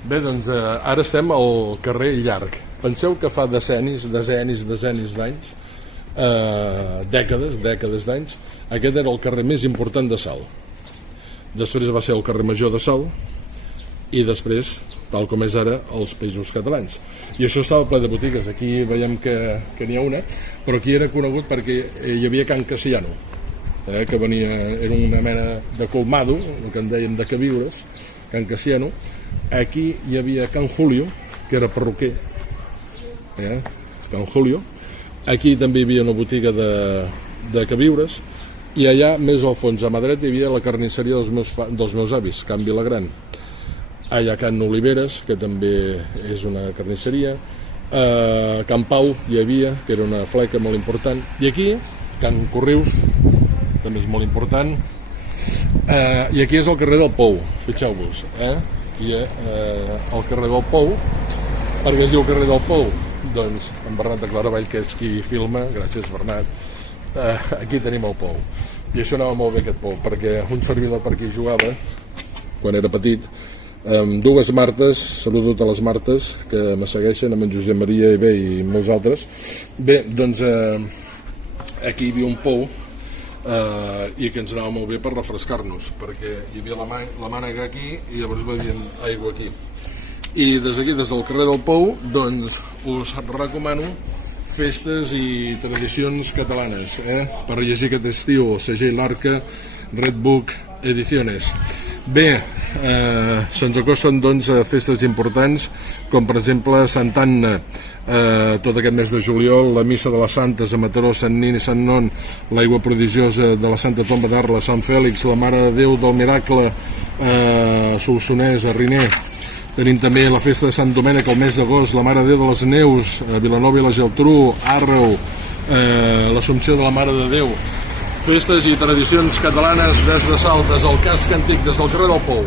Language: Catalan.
Bé, doncs ara estem al carrer Llarg. Penseu que fa decennis d'anys, dècades d'anys, aquest era el carrer més important de Salt. Després va ser el carrer Major de Salt i després, tal com és ara, els Països Catalans. I això estava ple de botigues. Aquí veiem que n'hi ha una, però aquí era conegut perquè hi havia Can Cassiano, que era una mena de colmado, el que en dèiem de queviures, Can Cassiano. Aquí hi havia Can Julio, que era perruquer, Can Julio. Aquí també hi havia una botiga de queviures, i allà, més al fons, a mà dreta, hi havia la carnisseria dels meus avis, Can Vilagran. Allà Can Oliveres, que també és una carnisseria. Can Pau hi havia, que era una fleca molt important. I aquí, Can Corrius, també és molt important. I aquí és el carrer del Pou, fixeu-vos. Aquí el carrer del Pou. Per què es diu carrer del Pou? Doncs en Bernat de Claravall, que és qui filma, gràcies Bernat, aquí tenim el Pou. I això anava molt bé, aquest Pou, perquè un servidor per aquí jugava, quan era petit, amb dues Martes, saludo a les Martes que me segueixen, amb en Josep Maria i bé, i molts altres. Bé, doncs aquí hi havia un pou i que ens anava molt bé per refrescar-nos, perquè hi havia la mànega aquí i llavors bevien aigua aquí. I des d'aquí, des del carrer del Pou, doncs us recomano festes i tradicions catalanes, per llegir aquest estiu, el segell L'Arca, Redbook Ediciones. Bé, se'ns acosten doncs festes importants, com per exemple Sant Anna, tot aquest mes de juliol, la Missa de les Santes a Mataró, Sant Nin i Sant Non, l'aigua prodigiosa de la Santa Tomba d'Arles, Sant Fèlix, la Mare de Déu del Miracle a Solsonès, a Riner. Tenim també la festa de Sant Domènec al mes d'agost, la Mare de Déu de les Neus, a Vilanova i la Geltrú, Àrreu, l'Assumpció de la Mare de Déu. Festes i tradicions catalanes des de Salt, des del casc antic, des del carrer del Pou.